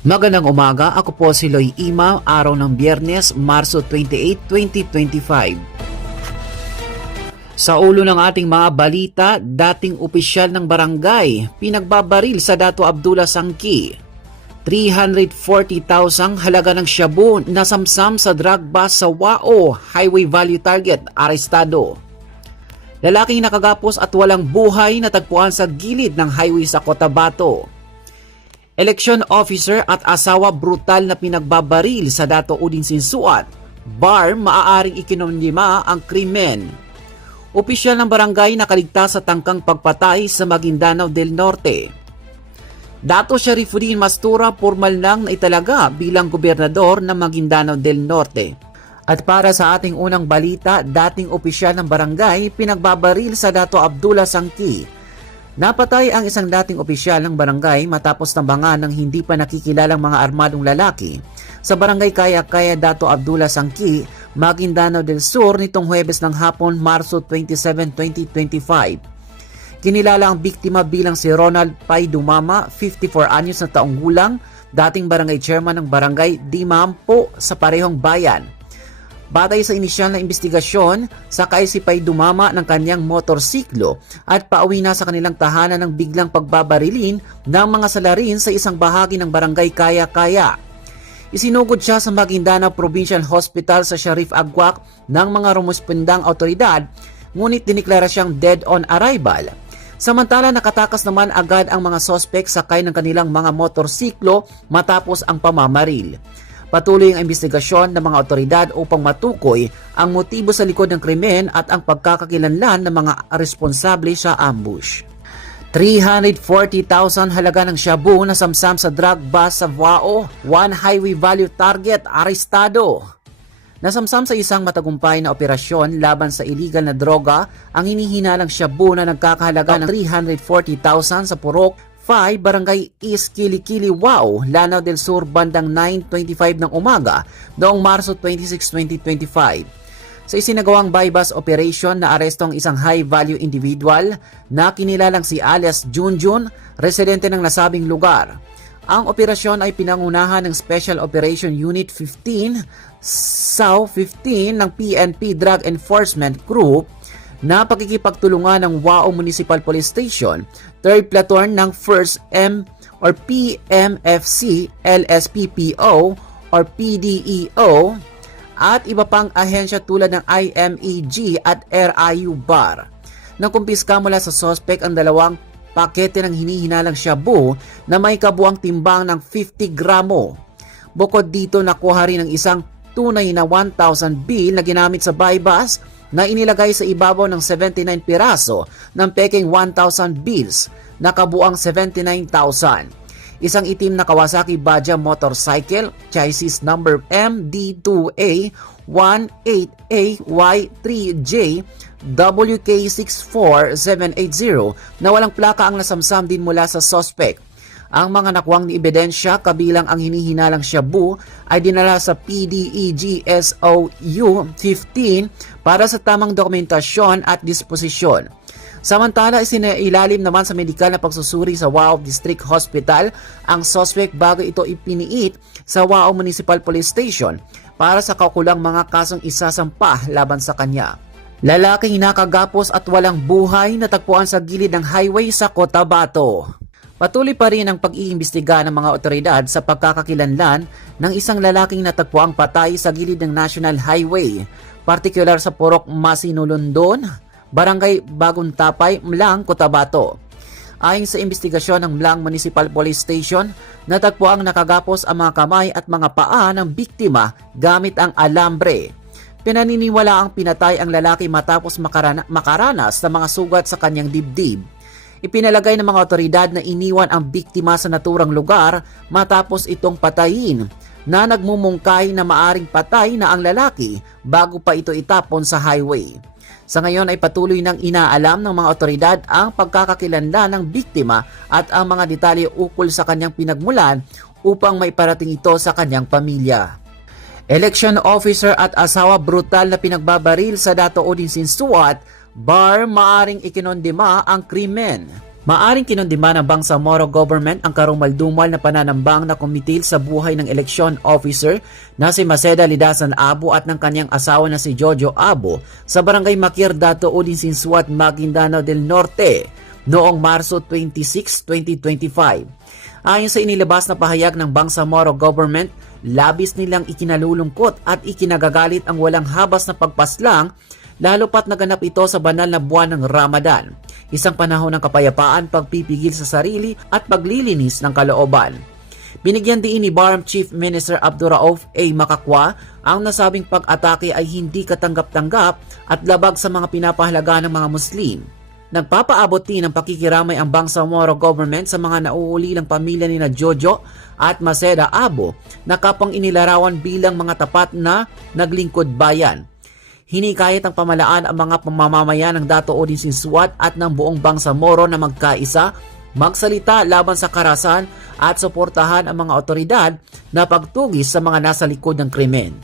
Magandang umaga, ako po si Loy Ima, araw ng Biyernes, Marso 28, 2025. Sa ulo ng ating mga balita, dating opisyal ng barangay, pinagbabaril sa Dato Abdullah Sangki. 340,000 halaga ng shabu na samsam sa drug bust sa WAO, Highway Value Target, arestado. Lalaking nakagapos at walang buhay natagpuan sa gilid ng highway sa Cotabato. Election officer at asawa brutal na pinagbabaril sa Dato Udin Sinsuat. Bar maaaring ikinondima ang krimen. Opisyal ng barangay nakaligtas sa tangkang pagpatay sa Maguindanao del Norte. Dato Sharifuddin Mastura formal nang naitalaga bilang gobernador ng Maguindanao del Norte. At para sa ating unang balita, dating opisyal ng barangay pinagbabaril sa Dato Abdullah Sangki. Napatay ang isang dating opisyal ng barangay matapos tambangan ng hindi pa nakikilalang mga armadong lalaki sa barangay Kaya-Kaya Dato Abdullah Sangki, Maguindanao del Sur nitong Huwebes ng hapon, Marso 27, 2025. Kinilala ang biktima bilang si Ronald Pai Dumama, 54 anyos na taong gulang, dating barangay chairman ng barangay Dimampo sa parehong bayan. Batay sa inisyal na investigasyon, sakay si Pai Dumama ng kanyang motorsiklo at pauwi na sa kanilang tahanan ng biglang pagbabarilin ng mga salarin sa isang bahagi ng barangay Kaya-Kaya. Isinugod siya sa Maguindanao Provincial Hospital sa Sharif Agwak ng mga rumuspendang otoridad, ngunit diniklara siyang dead on arrival. Samantala nakatakas naman agad ang mga sospek sakay ng kanilang mga motorsiklo matapos ang pamamaril. Patuloy ang investigasyon ng mga otoridad upang matukoy ang motibo sa likod ng krimen at ang pagkakakilanlan ng mga responsable sa ambush. 340,000 halaga ng shabu na samsam sa drug bust sa WAO, One Highway Value Target, arestado. Nasamsam sa isang matagumpay na operasyon laban sa illegal na droga ang hinihinalang shabu na nagkakahalaga ng 340,000 sa Purok 5, Barangay East Kilikili, WAO, Lanao del Sur bandang 9:25 ng umaga noong Marso 26, 2025. Sa isinagawang buy-bust operation na aresto ang isang high-value individual na kinilalang si alias Junjun, residente ng nasabing lugar. Ang operasyon ay pinangunahan ng Special Operation Unit 15, SAU 15 ng PNP Drug Enforcement Group na pagkikipagtulungan ng WAO Municipal Police Station, 3rd Platoon ng 1st M or PMFC, LSPPO or PDEO at iba pang ahensya tulad ng IMEG at RIU Bar. Nakumpiska mula sa sospek ang dalawang pakete ng hinihinalang shabu na may kabuang timbang ng 50 gramo. Bukod dito nakuha rin ang isang tunay na 1,000 bill na ginamit sa buy-bust na inilagay sa ibabaw ng 79 piraso ng peking 1,000 bills na kabuang 79,000. Isang itim na Kawasaki Baja motorcycle, chassis number MD2A 18AY3J WK64780 na walang plaka ang nasamsam din mula sa suspect. Ang mga nakuwang ni ebidensya kabilang ang hinihinalang shabu ay dinala sa PDEGSOU 15 para sa tamang dokumentasyon at disposisyon. Samantala, isinailalim naman sa medikal na pagsusuri sa WAO District Hospital ang suspect bago ito ipiniit sa WAO Municipal Police Station para sa kaukulang mga kasong isasampa laban sa kanya. Lalaking nakagapos at walang buhay natagpuan sa gilid ng highway sa Cotabato. Patuloy pa rin ang pag-iimbestiga ng mga otoridad sa pagkakakilanlan ng isang lalaking natagpuang patay sa gilid ng National Highway, partikular sa Purok Masinulundon, Barangay Bagong Tapay, Mlang, Cotabato. Ayon sa investigasyon ng Mlang Municipal Police Station, natagpuang nakagapos ang mga kamay at mga paa ng biktima gamit ang alambre. Pinaniniwala ang pinatay ang lalaki matapos makaranas ng mga sugat sa kanyang dibdib. Ipinalagay ng mga otoridad na iniwan ang biktima sa naturang lugar matapos itong patayin na nagmumungkay na maaring patay na ang lalaki bago pa ito itapon sa highway. Sa ngayon ay patuloy nang inaalam ng mga otoridad ang pagkakakilanlan ng biktima at ang mga detalye ukol sa kanyang pinagmulan upang maiparating ito sa kanyang pamilya. Election officer at asawa brutal na pinagbabaril sa Dato Udin Sinsuat, Bar maaring ikinondema ang krimen. Maaring kinundima ng Bangsamoro government ang karumaldumal na pananambang na kumitil sa buhay ng election officer na si Maceda Lidasan Abo at ng kanyang asawa na si Jojo Abo sa Barangay Makir, Dato Udin Sinsuat, Maguindanao del Norte noong Marso 26, 2025. Ayon sa inilabas na pahayag ng Bangsamoro government, labis nilang ikinalulungkot at ikinagagalit ang walang habas na pagpaslang lalo pat naganap ito sa banal na buwan ng Ramadan, isang panahon ng kapayapaan, pagpipigil sa sarili at paglilinis ng kalooban. Binigyan din ni BARM Chief Minister Abduraouf A. Makakwa ang nasabing pag-atake ay hindi katanggap-tanggap at labag sa mga pinapahalagahan ng mga Muslim. Nagpapaabot din ng pakikiramay ang Bangsamoro government sa mga nauulilang pamilya ni Jojo at Maceda Abo na kapang inilarawan bilang mga tapat na naglingkod bayan. Hinikayat ng pamalaan ang mga pamamamayan ng Dato Udin Sinsuat at ng buong Bangsamoro na magkaisa, magsalita laban sa karahasan at suportahan ang mga otoridad na pagtugis sa mga nasa likod ng krimen.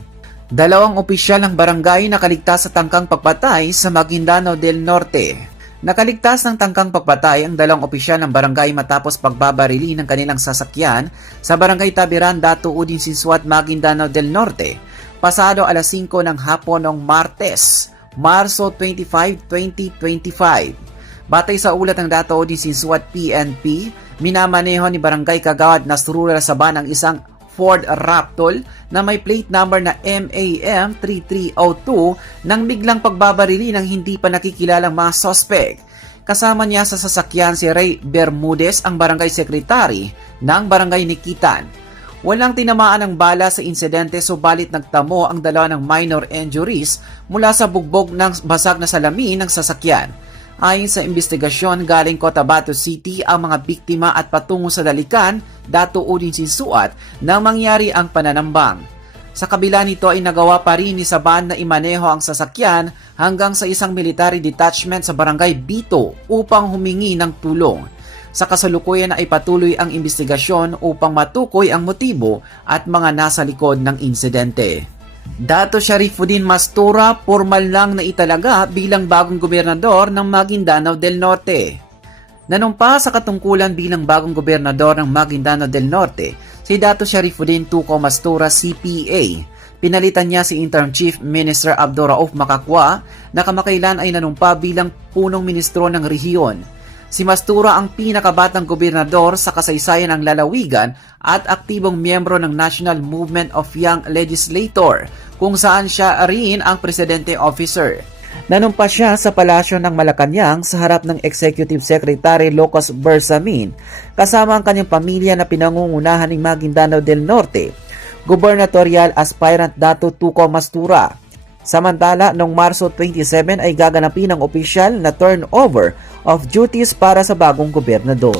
Dalawang opisyal ng barangay nakaligtas sa tangkang pagpatay sa Maguindanao del Norte. Nakaligtas ng tangkang pagpatay ang dalawang opisyal ng barangay matapos pagbabarili ng kanilang sasakyan sa Barangay Tabiran, Dato Udin Sinsuat, Maguindanao del Norte pasado alas 5 ng hapon noong Martes, Marso 25, 2025. Batay sa ulat ng Dato Udin Sinsuat PNP, minamaneho ni Barangay Kagawad Nasrullah Saban ang isang Ford Raptor na may plate number na MAM 3302 nang biglang pagbabarili ng hindi pa nakikilalang mga suspect. Kasama niya sa sasakyan si Ray Bermudez, ang barangay secretary ng Barangay Nikitan. Walang tinamaan ng bala sa insidente, subalit nagtamo ang dalawa ng minor injuries mula sa bugbog ng basag na salamin ng sasakyan. Ayon sa investigasyon galing Cotabato City ang mga biktima at patungo sa Dalikan, Dato Udin Sinsuat nang mangyari ang pananambang. Sa kabila nito ay nagawa pa rin ni Saban na imaneho ang sasakyan hanggang sa isang military detachment sa Barangay Bito upang humingi ng tulong. Sa kasalukuyan ay patuloy ang investigasyon upang matukoy ang motibo at mga nasa likod ng insidente. Dato Sharifuddin Mastura formal lang na italaga bilang bagong gobernador ng Maguindanao del Norte. Nanumpa sa katungkulan bilang bagong gobernador ng Maguindanao del Norte si Dato Sharifuddin Tuco Mastura CPA. Pinalitan niya si Interim Chief Minister Abduraouf Makakwa na kamakailan ay nanumpa bilang punong ministro ng rehiyon. Si Mastura ang pinakabatang gobernador sa kasaysayan ng lalawigan at aktibong miyembro ng National Movement of Young Legislator, kung saan siya rin ang presidente officer. Nanumpa siya sa palasyo ng Malacanang sa harap ng Executive Secretary Locos Bersamin, kasama ang kanyang pamilya na pinangungunahan ng Maguindanao del Norte, gubernatorial aspirant Dato Tuco Mastura. Samantala, noong Marso 27 ay gaganapin ang opisyal na turnover of duties para sa bagong gobernador.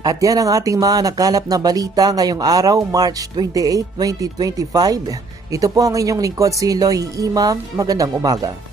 At yan ang ating mga nakalap na balita ngayong araw, March 28, 2025. Ito po ang inyong lingkod si Loy Imam. Magandang umaga.